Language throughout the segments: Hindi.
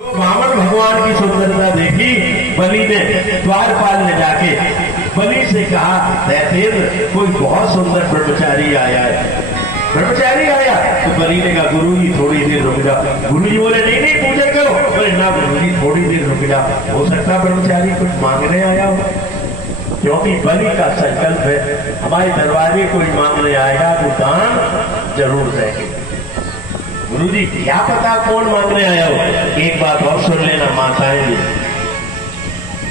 वामन भगवान की सुंदरता देखी बलि ने द्वारपाल ने जाके बलि से कहा, दैत्येंद्र कोई बहुत सुंदर ब्रह्मचारी आया है। ब्रह्मचारी आया तो बलि ने कहा, गुरु जी थोड़ी देर रुक जाओ। गुरु जी बोले, नहीं नहीं पूजा करो। बोले ना गुरु जी थोड़ी देर रुक जाओ, हो सकता ब्रह्मचारी कुछ मांगने आया हो, क्योंकि बलि का संकल्प है हमारे दरबारे कोई मांगने आएगा तो दान जरूर देंगे। गुरु जी क्या पता कौन मांगने आया हो। एक बात और सुन लेना माताएं जी,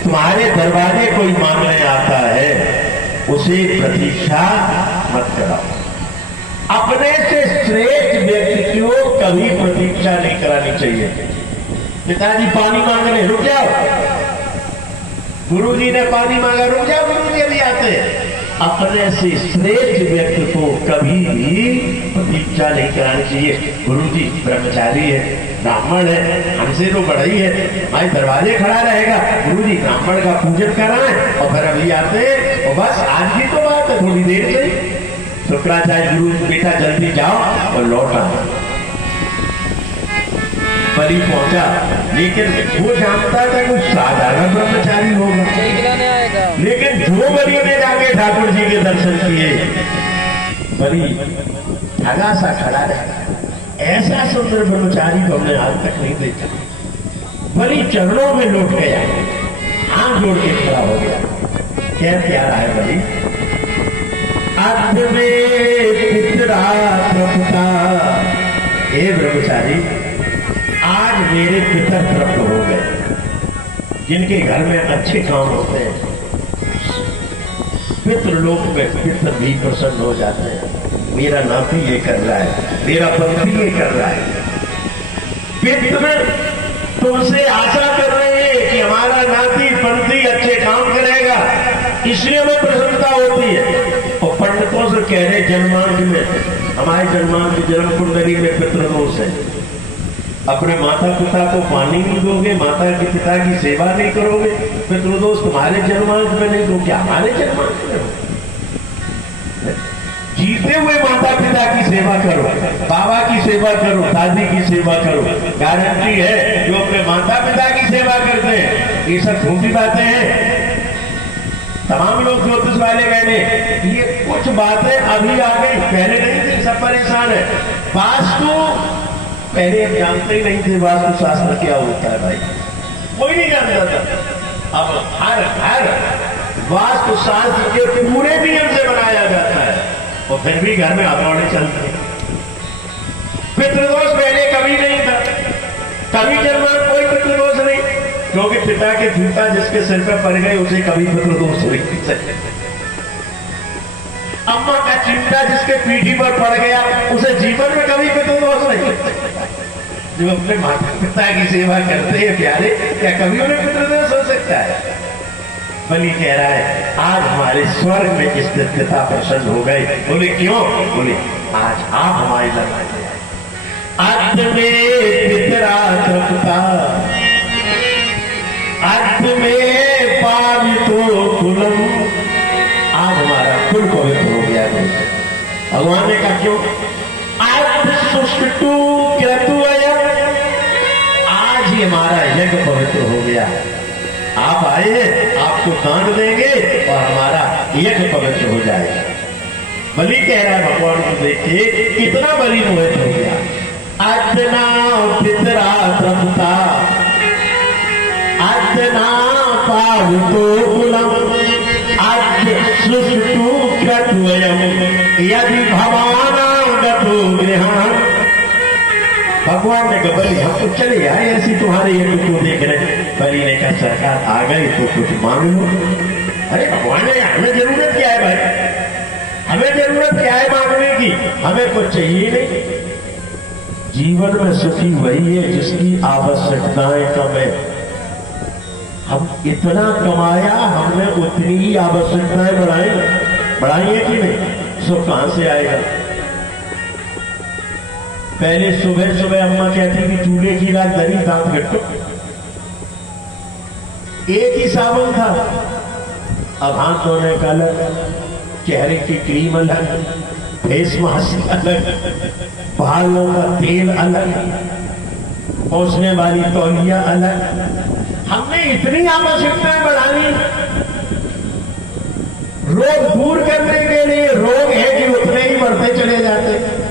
तुम्हारे दरबारे कोई मांगने आता है उसे प्रतीक्षा मत कराओ। अपने से श्रेष्ठ व्यक्ति को कभी प्रतीक्षा नहीं करानी चाहिए। पिताजी पानी मांग रहे, रुक जाओ। गुरु जी ने पानी मांगा, रुक जाओ, गुरु जी अभी आते हैं। अपने से श्रेष्ठ व्यक्ति को कभी भी प्रतीक्षा नहीं करानी चाहिए। गुरु जी ब्रह्मचारी है, ब्राह्मण है, हमसे तो बड़ा ही है, हमारे दरवाजे खड़ा रहेगा। गुरु जी ब्राह्मण का पूजन कराएं और फिर अभी आते हैं और बस आज की तो बात है, थोड़ी देर से। शुक्राचार्य गुरु, बेटा जल्दी जाओ और लौट आओ। बलि पहुंचा, लेकिन वो जानता था कि साधारण ब्रह्मचारी होगा, लेकिन जो बलि ने जाके ठाकुर जी के दर्शन किए, बलि ठगा सा खड़ा रहा। ऐसा सुंदर ब्रह्मचारी तो हमने आज तक नहीं देखा। बलि चरणों में लौट गया, हाथ जोड़ के खड़ा हो गया। क्या प्यारा है बलि। अर्थ में पितरा प्रभुता, हे ब्रह्मचारी आज मेरे पितर तृप्त हो गए। जिनके घर में अच्छे काम होते हैं पितृलोक में पितर भी प्रसन्न हो जाते हैं। मेरा नाती ये कर रहा है, मेरा पति ये कर रहा है। पितर तुमसे आशा कर रहे हैं कि हमारा नाती पंथी अच्छे काम करेगा, इसलिए हमें प्रसन्नता होती है। और पंडितों से कह रहे जन्मांक में, हमारे जन्मांक की जन्म कुंडली में पितृदोष है। अपने माता पिता को पानी नहीं दोगे, माता के पिता की सेवा नहीं करोगे, पितृदोष तुम्हारे जन्मांक में नहीं दो, क्या हमारे जन्मांक में हो? जीते हुए माता पिता की सेवा करो, बाबा की सेवा करो, दादी की सेवा करो। गारंटी है जो अपने माता पिता की सेवा करते हैं, ये सब झूठी बातें हैं। तमाम लोग ज्योतिष वाले कहने ये कुछ बातें अभी आ गई, पहले नहीं थी, सब परेशान है। वास्तु पहले हम जानते ही नहीं थे वास्तु शास्त्र क्या होता है भाई, कोई नहीं जानता था। अब हर वास्तु शास्त्र के पूरे नियम से बनाया जाता है और फिर भी घर में हथौड़े चलते हैं। पितृदोष पहले कभी नहीं था, कभी जन्मा कोई पितृदोष नहीं, क्योंकि पिता के जूता जिसके सिर पर पड़ गए उसे कभी पितृदोष नहीं सकते। अम्मा का चिमटा जिसके पीठी पर पड़ गया उसे जीवन में कभी पितृदोष नहीं। जो अपने माता पिता की सेवा करते हैं प्यारे, क्या कभी उन्हें पितृदोष हो सकता है? बलि कह रहा है आज हमारे स्वर्ग में स्थित पिता प्रसन्न हो गए। बोले क्यों? बोले आज आप हमारी लड़ाई अर्थ में पितरा तृप्ता, अर्थ में पावितो कुलम, आज हमारा कुल पवित्र हो गया। भगवान ने कहा क्यों? अर्थ सुष्टु क्रतुअयम्, आज ही हमारा यज्ञ पवित्र हो गया। आप आए हैं, आपको दान देंगे और हमारा यज्ञ पवित्र हो जाएगा। बलि कह रहा है भगवान को देखिए कितना बलि मोहित हो गया। अजना पितरा तृप्ता, अजना पावितो कुलम, सुष्टु क्रतुअयम् यदि भवानागतो गृहम्। भगवान ने कहा बलि हम तो चले आए ऐसी तुम्हारे यज्ञ को देख रहे। बलि ने कहा सरकार आ गई तो कुछ मांग लो। अरे भगवान ने हमें जरूरत क्या है भाई, हमें जरूरत क्या है मांगने की, हमें कुछ चाहिए नहीं। जीवन में सुखी वही है जिसकी आवश्यकताएं कम है। हम इतना कमाया, हमने उतनी ही आवश्यकताएं बढ़ाई है कि नहीं? सुख कहां से आएगा? पहले सुबह सुबह अम्मा कहती थी चूल्हे की राख दरी दांत गट्टो, एक ही साबुन था। अब हाथ धोने का अलग, चेहरे की क्रीम अलग, फेस मास्क अलग, बालों का तेल अलग, पहुंचने वाली तौलिया अलग। हमने इतनी आवश्यकताएं बढ़ानी, रोग दूर करने के लिए रोग है कि उतने ही बढ़ते चले जाते।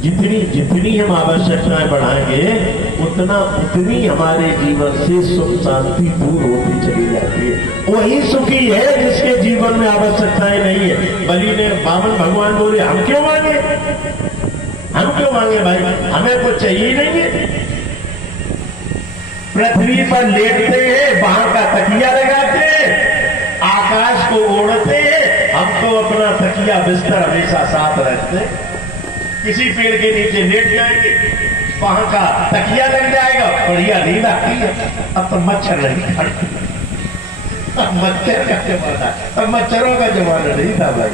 जितनी हम आवश्यकताएं बढ़ाएंगे उतनी हमारे जीवन से सुख शांति दूर होती चली जाती है। वही सुखी है जिसके जीवन में आवश्यकताएं नहीं है। बलि ने बामन भगवान बोले हम क्यों मांगे, हम क्यों मांगे भाई, हमें कुछ चाहिए नहीं है। पृथ्वी पर लेटते हैं, बाहर का तकिया लगाते हैं, आकाश को ओढ़ते हैं, हम तो अपना तकिया बिस्तर हमेशा साथ रखते हैं। किसी पेड़ के नीचे लेट जाएंगे, वहां का तकिया लग जाएगा, बढ़िया नींद आती है। अब तो मच्छर नहीं खड़ते, अब मच्छर का जमाना, अब मच्छरों का जमाना नहीं था भाई।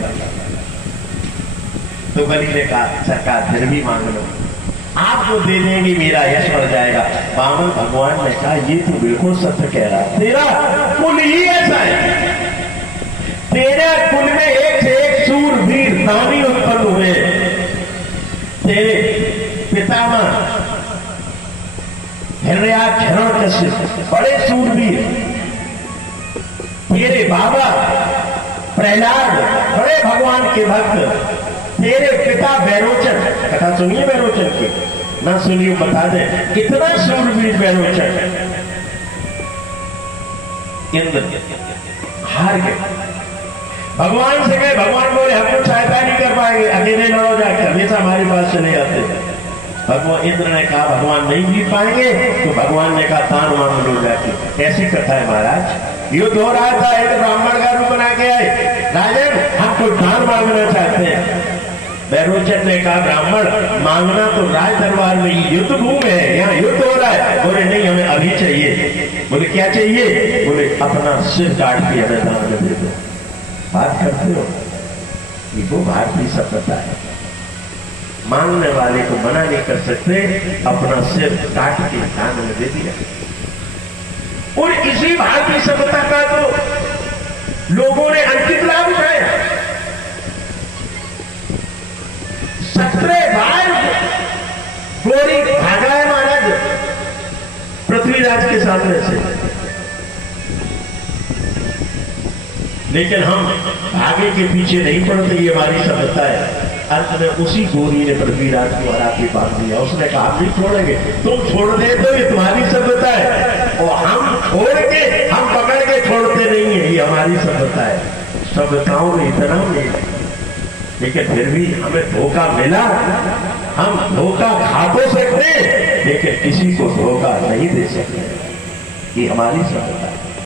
तो बलि ने कहा सरकार फिर भी मांग लो, आपको दे देंगे, मेरा यश बढ़ जाएगा। बामन भगवान ने कहा ये तो बिल्कुल सत्य कह रहा है, तेरा कुल ही ऐसा है, तेरे कुल में एक से एक सूरवीर दानी उत्पन्न हुए। तेरे पितामह हिरण्यकश्यप बड़े सूरवीर, तेरे बाबा प्रहलाद बड़े भगवान के भक्त, तेरे पिता बैरोचन, कथा सुनिए बैरोचन की, ना सुनिए बता दे कितना सूरवीर बैरोचन। इंद्र हार गए, भगवान से कहे, भगवान बोले हम कुछ सहायता नहीं कर पाएंगे, अकेले लड़ो जाकर, हमेशा हमारे पास चले जाते। भगवान इंद्र ने कहा भगवान नहीं जीत पाएंगे, तो भगवान ने कहा दान मांग लो जाके। ऐसी कथा है महाराज, युद्ध हो रहा था, एक ब्राह्मण का रूप बना के आए, राजन हम कुछ दान मांगना चाहते हैं। बैरोचन ने कहा ब्राह्मण मांगना तो राज दरबार में, युद्ध भूमि है, यहाँ युद्ध हो रहा है। बोले नहीं हमें अभी चाहिए। बोले क्या चाहिए? बोले अपना सिर काट के हमें दान दे दो। बात करते हो, ये वो भारतीय सभ्यता है, मांगने वाले को मना नहीं कर सकते, अपना सिर काट के दान में दे दिया। और इसी भारतीय सभ्यता का तो लोगों ने अंकित लाभ उठाया। 17 बार गोरी भागा है महाराज पृथ्वीराज के सामने से, लेकिन हम भागे के पीछे नहीं पड़ते, ये हमारी सभ्यता है। अंत में उसी गोरी ने पृथ्वीराज को हरा के बांध दिया। उसने कहा हम नहीं छोड़ेंगे, तुम छोड़ दे तो ये तुम्हारी सभ्यता है, और हम छोड़ के, हम पकड़ के छोड़ते नहीं है, ये हमारी सभ्यता है। सभ्यताओं में इतना नहीं, लेकिन फिर भी हमें धोखा मिला। हम धोखा खा तो सकते, लेकिन किसी को धोखा नहीं दे सकते, ये हमारी सभ्यता है।